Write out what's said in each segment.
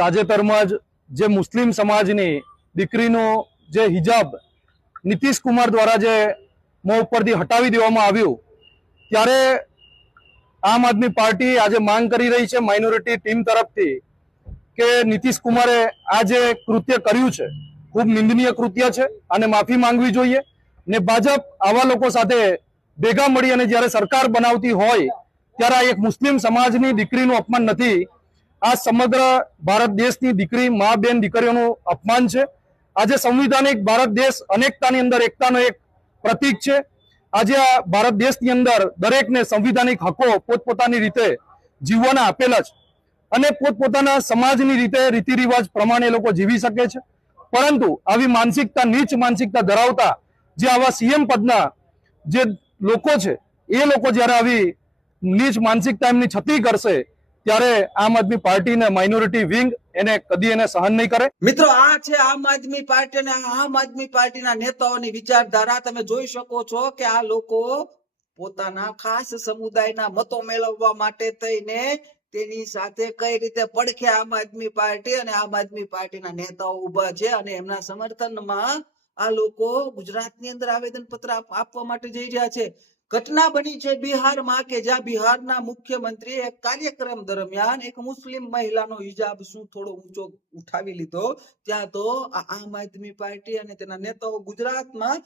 તાજેતરમાં જ જે મુસ્લિમ સમાજની દીકરીનો જે હિજાબ નીતિશ કુમાર દ્વારા જે મોં ઉપરથી હટાવી દેવામાં આવ્યું, ત્યારે આમ આદમી પાર્ટી આજે માંગ કરી રહી છે માઇનોરિટી ટીમ તરફથી કે નીતિશ કુમારે આ જે કૃત્ય કર્યું છે ખૂબ નિંદનીય કૃત્ય છે અને માફી માંગવી જોઈએ ને ભાજપ આવા લોકો સાથે ભેગા મળી અને જ્યારે સરકાર બનાવતી હોય ત્યારે આ એક મુસ્લિમ સમાજની દીકરીનું અપમાન નથી, આ સમગ્ર ભારત દેશની દીકરી મા બેન દીકરીઓનું અપમાન છે। આજે સંવિધાનિક ભારત દેશ અનેકતાની અંદર એકતાનો એક પ્રતીક છે। આજે આ ભારત દેશની અંદર દરેકને સંવિધાનિક હકો પોતપોતાની રીતે જીવવાના આપેલા છે અને પોતપોતાના સમાજની રીતે રીતિ રિવાજ પ્રમાણે લોકો જીવી શકે છે, પરંતુ આવી માનસિકતા નીચ માનસિકતા ધરાવતા જે આવા સીએમ પદના જે લોકો છે એ લોકો જ્યારે આવી નીચ માનસિકતા એમની છતી કરશે ત્યારે આમ આદમી પાર્ટીને માઇનોરિટી વિંગ એને કદી એને સહન નહીં કરે। મિત્રો, આ છે આમ આદમી પાર્ટી અને આમ આદમી પાર્ટીના નેતાઓની વિચારધારા। તમે જોઈ શકો છો કે આ લોકો પોતાના ખાસ સમુદાયના મતો મેળવવા માટે થઈને તેની સાથે કઈ રીતે પડખે આમ આદમી પાર્ટી અને આમ આદમી પાર્ટીના નેતાઓ ઉભા છે અને એમના સમર્થનમાં આ લોકો ગુજરાતની અંદર આવેદન પત્ર આપવા માટે જઈ રહ્યા છે। ઘટના બની છે બિહારમાં કે જ્યાં બિહારના મુખ્યમંત્રી એક કાર્યક્રમ દરમિયાન એક મુસ્લિમ મહિલાનો હિજાબ શું થોડો ઊંચો ઉઠાવી લીધો, ત્યાં તો આમ આદમી પાર્ટી અને તેના નેતાઓ ગુજરાતમાં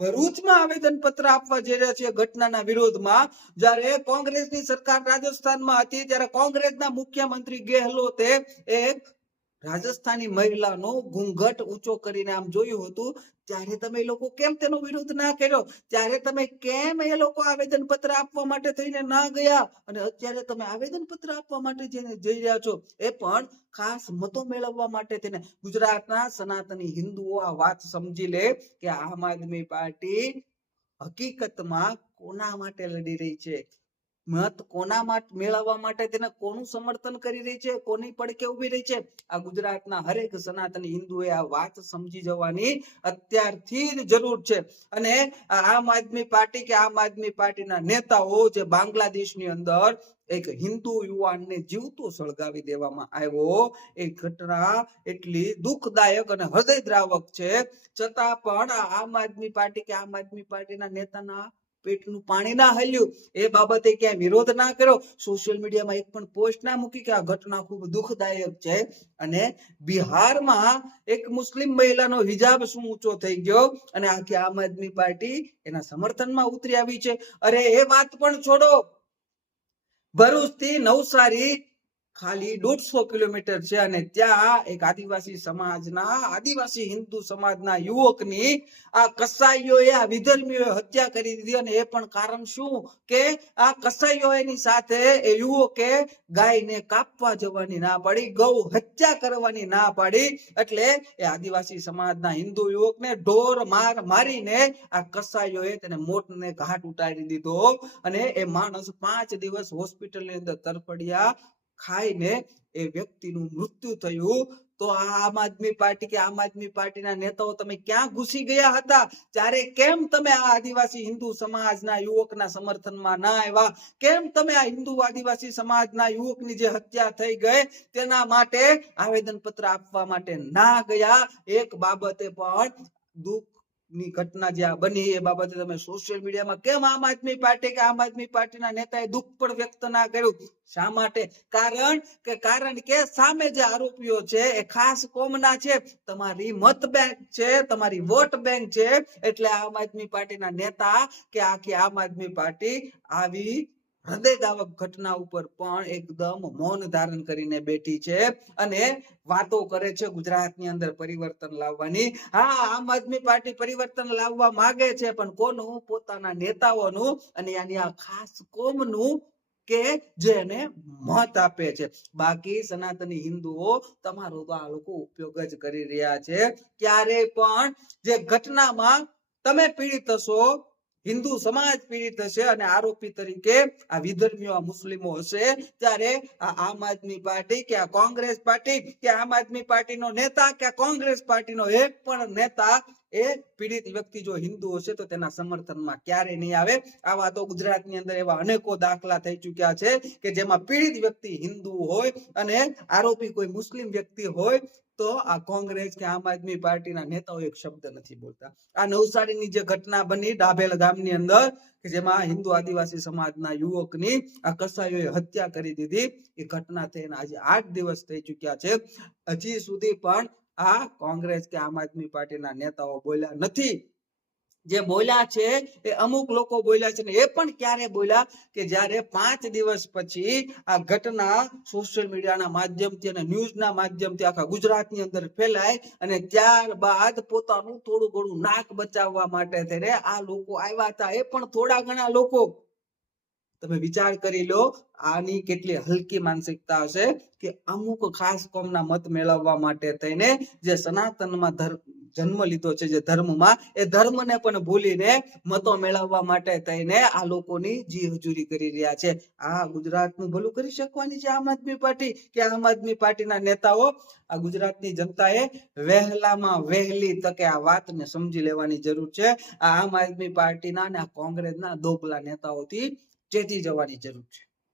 ભરૂચમાં આવેદન પત્ર આપવા જઈ રહ્યા છે ઘટનાના વિરોધમાં। જ્યારે કોંગ્રેસની સરકાર રાજસ્થાનમાં હતી ત્યારે કોંગ્રેસના મુખ્યમંત્રી ગેહલોતે એક રાજસ્થાની મહિલાનો ઘૂંઘટ ઊંચો કરીને આમ જોયું હતું, ત્યારે તમે લોકો કેમ તેનો વિરોધ ના કર્યો? ત્યારે તમે કેમ એ લોકો આવેદન પત્ર આપવા માટે થઈને ના ગયા અને અત્યારે તમે આવેદન પત્ર આપવા માટે જઈ રહ્યા છો એ પણ ખાસ મતો મેળવવા માટે થઈને? ગુજરાતના સનાતની હિન્દુઓ આ વાત સમજી લે કે આમ આદમી પાર્ટી હકીકતમાં કોના માટે લડી રહી છે, મત કોના માટે મેળવવા માટે, તેને કોનું સમર્થન કરી રહી છે, કોની પડકે ઉભી રહી છે। આ ગુજરાતના હરેક સનાતની હિન્દુએ આ વાત સમજી જવાની અત્યારથી જ જરૂર છે। અને આમ આદમી પાર્ટી કે આમ આદમી પાર્ટીના નેતાઓ જે બાંગ્લાદેશની અંદર એક હિન્દુ યુવાનને જીવતો સળગાવી દેવામાં આવ્યો, એ ઘટના એટલી દુઃખદાયક અને હૃદયદ્રાવક છે, છતાં પણ આમ આદમી પાર્ટી કે આમ આદમી પાર્ટીના નેતાના પેટનું પાણી ના હલ્યું, એ બાબતે ક્યાંય વિરોધ ના કર્યો, સોશિયલ મીડિયામાં એક પણ પોસ્ટ ના મૂકી કે આ ઘટના ખૂબ દુઃખદાયક છે અને બિહારમાં એક મુસ્લિમ મહિલાનો હિજાબ શું ઊંચો થઈ ગયો અને આખી આમ આદમી પાર્ટી એના સમર્થનમાં ઉતરી આવી છે। અરે એ વાત પણ છોડો, ભરૂચ થી નવસારી ખાલી 150 કિલોમીટર છે અને ત્યાં એક આદિવાસી સમાજના આદિવાસી હિન્દુ સમાજના યુવકની આ કસાઈઓએ આ વિધર્મીઓએ હત્યા કરી દીધી અને એ પણ કારણ શું કે આ કસાઈઓ એની સાથે એ યુવકે ગાયને કાપવા જવાની ના પાડી, ગૌ હત્યા કરવાની ના પાડી, એટલે એ આદિવાસી સમાજના હિન્દુ યુવકને ઢોર માર મારીને આ કસાઈઓએ તેને મોતને ઘાટ ઉતારી દીધો અને એ માણસ 5 દિવસ હોસ્પિટલની અંદર તરફડિયા ખાઈને એ વ્યક્તિનું મૃત્યુ થયું। તો આમ આદમી પાર્ટી કે આમ આદમી પાર્ટીના નેતાઓ તમે ક્યાં ઘૂસી ગયા હતા? ત્યારે કેમ તમે આ આદિવાસી હિન્દુ સમાજના યુવકના સમર્થનમાં ના આવ્યા? કેમ તમે આ હિન્દુ આદિવાસી સમાજના યુવકની જે હત્યા થઈ ગઈ તેના માટે આવેદન પત્ર આપવા માટે ના ગયા? એક બાબતે પણ દુઃખ ની ઘટના જે બની એ બાબતે તમે સોશિયલ મીડિયામાં કેમ આમ આદમી પાર્ટી કે આમ આદમી પાર્ટીના નેતાએ દુઃખ પણ વ્યક્ત ના કર્યું? શા માટે? કારણ કે સામે જે આરોપીઓ છે એ ખાસ કોમના છે, તમારી મત બેંક છે, તમારી વોટ બેંક છે, એટલે આમ આદમી પાર્ટીના નેતા કે આખી આમ આદમી પાર્ટી આવી હૃદયદાવક ઘટના ઉપર પણ એકદમ મૌન ધારણ કરીને બેઠી છે અને વાતો કરે છે ગુજરાતની અંદર પરિવર્તન લાવવાની। હા, આમ આદમી પાર્ટી પરિવર્તન લાવવા માંગે છે, પણ કોનું? પોતાના નેતાઓનું અને આની આ ખાસ કોમનું કે જેને મત આપે છે। બાકી સનાતની હિન્દુઓ તમારો તો આ લોકો ઉપયોગ જ કરી રહ્યા છે। ક્યારે પણ જે ઘટનામાં તમે પીડિત હશો, હિન્દુ સમાજ પીડિત હશે અને આરોપી તરીકે આ વિધર્મીઓ મુસ્લિમો હશે, ત્યારે આ આમ આદમી પાર્ટી કે આ કોંગ્રેસ પાર્ટી કે આમ આદમી પાર્ટીનો નેતા કે કોંગ્રેસ પાર્ટીનો એક પણ નેતા એ પીડિત વ્યક્તિ જો હિન્દુ હશે તો તેના સમર્થનમાં ક્યારે નહીં આવે. આવા તો ગુજરાતની અંદર એવા અનેકો દાખલા થઈ ચુક્યા છે કે જેમાં પીડિત વ્યક્તિ હિન્દુ હોય અને આરોપી કોઈ મુસ્લિમ વ્યક્તિ હોય તો આ કોંગ્રેસ કે આમ આદમી પાર્ટીના નેતાઓ એક શબ્દ નથી બોલતા. આ નવસારીની જે ઘટના બની ડાભેલ ગામની અંદર કે જેમાં હિન્દુ આદિવાસી સમાજના યુવકની આ કસાઈઓએ હત્યા કરી દીધી, એ ઘટના થઈને આજે 8 દિવસ થઈ ચુક્યા છે. હજી સુધી પણ આ કોંગ્રેસ કે આમ આદમી પાર્ટીના નેતાઓ બોલ્યા નથી. જે બોલ્યા છે એ અમુક લોકો બોલ્યા છે ને એ પણ ક્યારે બોલ્યા કે જ્યારે 5 દિવસ પછી આ ઘટના સોશિયલ મીડિયાના માધ્યમથી અને ન્યૂઝના માધ્યમથી આખા ગુજરાતની અંદર ફેલાય અને ત્યારબાદ પોતાનું થોડું ઘણું નાક બચાવવા માટે થઈને આ લોકો આવ્યા હતા. એ પણ થોડા ઘણા લોકો. તમે વિચાર કરી લો આની કેટલી હલકી માનસિકતા હશે કે અમુક ખાસ કોમના મત મેળવવા માટે થઈને જે સનાતનમાં જન્મ લીધો છે, જે ધર્મમાં, એ ધર્મને પણ ભૂલીને મતો મેળવવા માટે થઈને આ લોકોની જી હજૂરી કરી રહ્યા છે. આ ગુજરાતનું ભલું કરી શકવાની છે આમ આદમી પાર્ટી કે આમ આદમી પાર્ટીના નેતાઓ? આ ગુજરાતની જનતાએ વહેલામાં વહેલી તકે આ વાતને સમજી લેવાની જરૂર છે. આ આમ આદમી પાર્ટીના અને આ કોંગ્રેસના દોગલા નેતાઓથી ચેતી જવાની જરૂર છે.